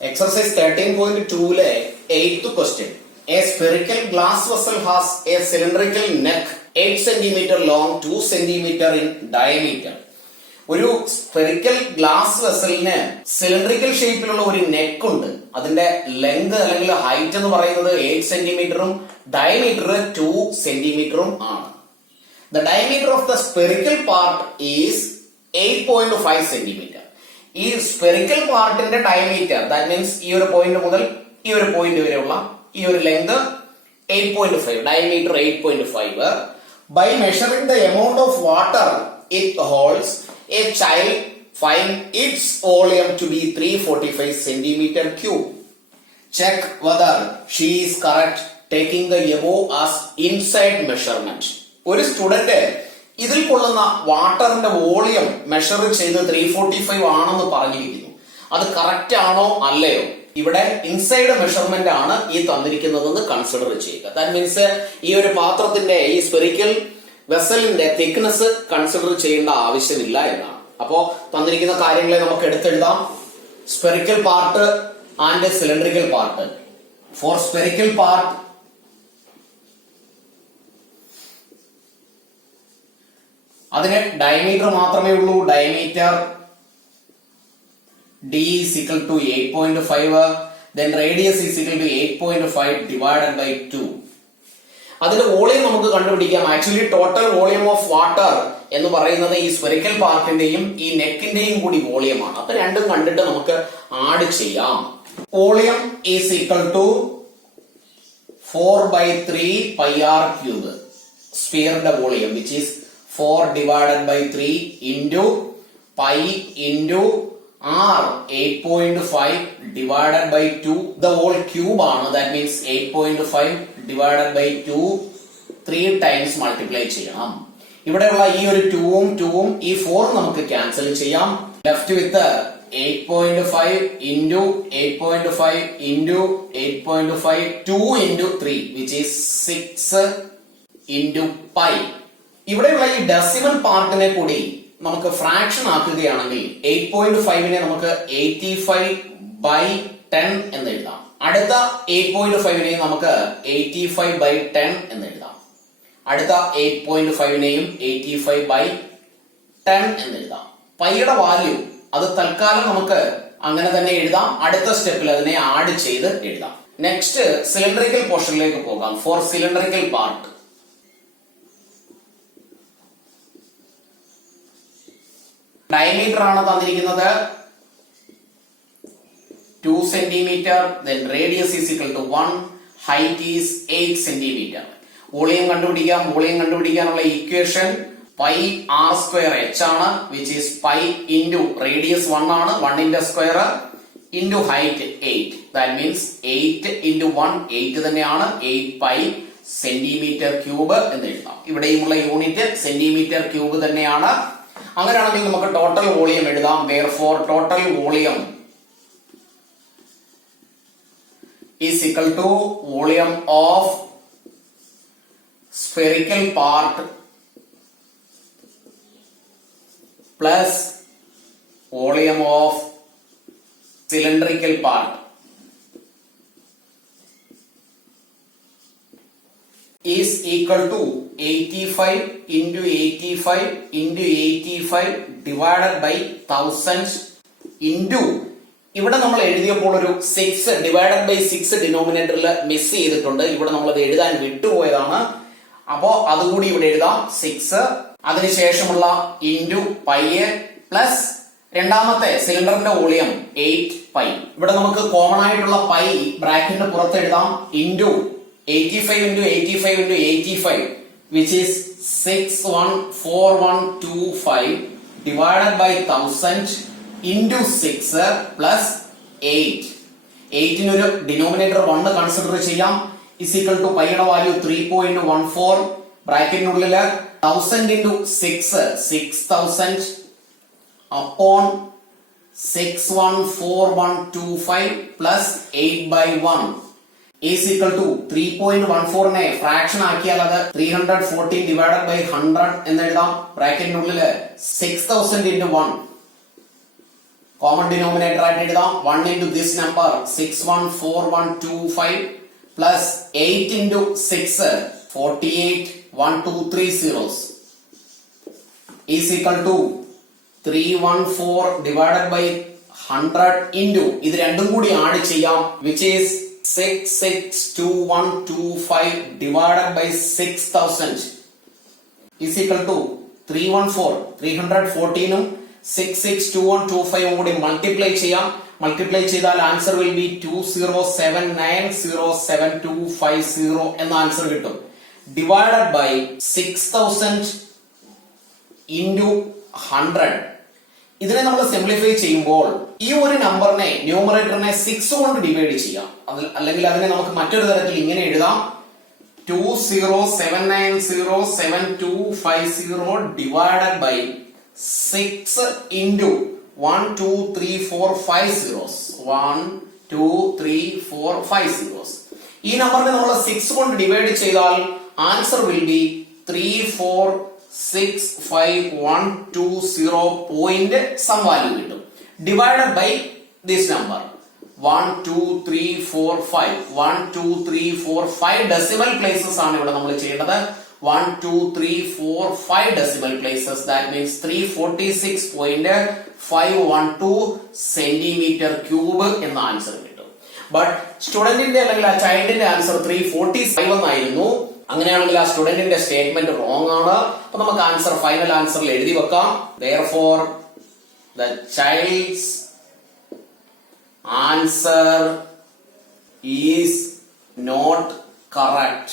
Exercise 13.2 8th question. A spherical glass vessel has a cylindrical neck 8 cm long, 2 cm in diameter. ഒരു spherical glass വെസലിന് cylindrical ഷേപ്പിലുള്ള ഒരു neck ഉണ്ട്. അതിന്റെ length അല്ലെങ്കിൽ height എന്ന് പറയുന്നത് 8 സെന്റിമീറ്ററും ഡയമീറ്റർ 2 സെന്റിമീറ്ററും ആണ്. The diameter of the spherical part is 8.5 centimeter. ഈ സ്പെറിക്കൽ പാർട്ടിന്റെ ഡയമീറ്റർ, ദാറ്റ് മീൻസ് ഈ ഒരു പോയിന്റ് മുതൽ ഈ ഒരു പോയിന്റ് വരെയുള്ള ഈ ഒരു length 8.5, diameter 8.5. By measuring the amount of water it holds, a child find its volume to be 345 centimeter cube. Check whether she is correct taking the above as inside measurement. ഒരു student ഇതിൽ കൊള്ളുന്ന വാട്ടറിന്റെ volume measure ചെയ്ത് 345 ആണെന്ന് പറഞ്ഞിരിക്കുന്നു. അത് correct ആണോ അല്ലയോ? ഇവിടെ ഇൻസൈഡ് മെഷർമെന്റ് ആണ് ഈ തന്നിരിക്കുന്നതെന്ന് കൺസിഡർ ചെയ്യുക. ദാറ്റ് മീൻസ് ഈ ഒരു പാത്രത്തിന്റെ ഈ സ്പെറിക്കൽ വെസലിന്റെ തിക്നെസ് കൺസിഡർ ചെയ്യേണ്ട ആവശ്യമില്ല എന്നാണ്. അപ്പോ തന്നിരിക്കുന്ന കാര്യങ്ങളെ നമുക്ക് എടുത്തെഴുതാം. Spherical part and cylindrical part. For spherical part, അതിന് ഡയമീറ്റർ മാത്രമേ ഉള്ളൂ. Diameter d is equal to 8.5, then radius is equal to 8.5 divided by 2. അതിന്റെ വോളിയം നമുക്ക് കണ്ടുപിടിക്കാം. Actually total volume of water എന്ന് പറയുന്നത് ഈ സ്പെറിക്കൽ പാർട്ടിന്റെയും ഈ നെക്കിന്റെയും കൂടി വോളിയമാണ്. അപ്പൊ രണ്ടും കണ്ടിട്ട് നമുക്ക് ആഡ് ചെയ്യാം. Volume is equal to 4/3 pi r cube. സ്ഫിയറിന്റെ volume which is 4 divided by 3 into pi into r 8.5 divided by 2. The whole cube ആണ്. That means 8.5 divided by 2 3 times multiply ചെയ്യണം. ഇവിടെയുള്ള ഈ ഒരു 2ഉം ഈ 4 നമുക്ക് ക്യാൻസൽ ചെയ്യാം. Left with 8.5 into 8.5 into 8.5 2 into 3 which is 6 into pi. ഇവിടെയുള്ള ഈ ഡെസിമൽ പാർട്ടിനെ കൂടി നമുക്ക് ഫ്രാക്ഷൻ ആക്കുകയാണെങ്കിൽ 8.5നെ നമുക്ക് 85/10 എന്ന് എഴുതാം. അടുത്ത 8.5നെ നമുക്ക് 85/10 എന്ന് എഴുതാം. അടുത്ത 8.5നെയും 85/10 എന്ന് എഴുതാം. പൈയുടെ വാല്യൂ അത് തൽക്കാലം നമുക്ക് അങ്ങനെ തന്നെ എഴുതാം. അടുത്ത സ്റ്റെപ്പിൽ അതിനെ ആഡ് ചെയ്ത് എഴുതാം. നെക്സ്റ്റ് സിലിണ്ടറിക്കൽ പോർഷനിലേക്ക് പോകാം. ഫോർ സിലിണ്ടറിക്കൽ പാർട്ട്, ഡയമീറ്റർ ആണ് തന്നിരിക്കുന്നത് 2 centimetre, then radius is equal to 1, height is 8 centimetre. Volume കണ്ടുപിടിക്കാം. വോളിയം കണ്ടുപിടിക്കാനുള്ള equation pi r square h ആണ്, which is pi into radius 1 ആണ്, 1ന്റെ square into height 8. That means 8 into 1 8 തന്നെയാണ്, 8 pi centimetre cube എന്ന് എഴുതാം. ഇവിടെയുമുള്ള unit centimetre cube തന്നെയാണ്. അങ്ങനെയാണെങ്കിൽ നമുക്ക് ടോട്ടൽ വോളിയം എഴുതാം. Therefore total volume is equal to volume of spherical part plus volume of cylindrical part is equal to 85 into 85 into 85 divided by 1000 into, ഇവിടെ നമ്മൾ എഴുതിയപ്പോൾ ഒരു 6 divided by 6 ഡിനോമിനേറ്ററിൽ മിസ് ചെയ്തിട്ടുണ്ട്. ഇവിടെ നമ്മളത് എഴുതാൻ വിട്ടുപോയതാണ്. അപ്പോ അതുകൂടി ഇവിടെ എഴുതാം. 6 അതിനുശേഷമുള്ള ഇൻറ്റു പൈ പ്ലസ് രണ്ടാമത്തെ സിലിണ്ടറിന്റെ വോളിയം 8 പൈ. ഇവിടെ നമുക്ക് കോമൺ ആയിട്ടുള്ള പൈ ബ്രാക്കറ്റിന് പുറത്ത് എഴുതാം. Into 85 into 85 into 85 which is 614125 divided by 1000 into 6 plus 8. 8 ഒരു ഡിനോമിനേറ്റർ 1 കൺസിഡർ ചെയ്യാം. is equal to പൈയുടെ വാല്യൂ 3.14 ബ്രാക്കറ്റിനുള്ളിൽ 1000 into 6 6000 upon 614125 plus 8/1 is equal to 3.14നെ fraction ആക്കിയാൽ അത് 314 divided by 100 എന്ന് എഴുതാം. ബ്രാക്കറ്റിനുള്ളിൽ 6000 into 1 കോമൺ ഡിനോമിനേറ്റർ ആയിട്ട് എഴുതാം. 1 into this number 614125 plus 8 into 6 48 1 2 3 zeros is equal to 314 divided by 100 into ഇത് രണ്ടും കൂടി ആഡ് ചെയ്യാം, which is 662125 divided by 6000 is equal to 314 314 662125 കൂടി മൾട്ടിപ്ലൈ ചെയ്യാം. മൾട്ടിപ്ലൈ ചെയ്താൽ ആൻസർ വിൽ ബി 2079072550 എന്ന ആൻസർ കിട്ടും. Divided by 6000 into 100. ഇതിനെ നമ്മൾ സിംപ്ലിഫൈ ചെയ്യുമ്പോൾ ഈ ഒരു നമ്പറിനെ ന്യൂമറേറ്ററിനെ 6 കൊണ്ട് ഡിവൈഡ് ചെയ്യാം. അല്ലെങ്കിൽ അതിനെ നമുക്ക് മറ്റൊരു തരത്തിൽ ഇങ്ങനെ എഴുതാം, 2079072550 divided by 6 into 1 2 3 4 5 zeros 1 2 3 4 5 zeros. ഈ നമ്പറിനെ നമ്മൾ 6 കൊണ്ട് ഡിവൈഡ് ചെയ്താൽ answer will be 346512 point some value കിട്ടും. Divided by this number 1 2 3 4 5 1 2 3 4 5 decimal places ആണ് ഇവിടെ നമ്മൾ ചെയ്യേണ്ടത്. 1 2 3 4 5 decimal places, that means 346.512 centimeter cube എന്ന ആൻസർ കിട്ടും. ബട്ട് സ്റ്റുഡന്റിന്റെ അല്ലെങ്കിൽ ആ ചൈൽഡിന്റെ ആൻസർ 345 എന്നായിരുന്നു. അങ്ങനെയാണെങ്കിൽ ആ സ്റ്റുഡന്റിന്റെ സ്റ്റേറ്റ്മെന്റ് റോങ് ആണ്. അപ്പൊ നമുക്ക് ആൻസർ ഫൈനൽ ആൻസറിൽ എഴുതി വെക്കാം. Therefore the child's answer is not correct.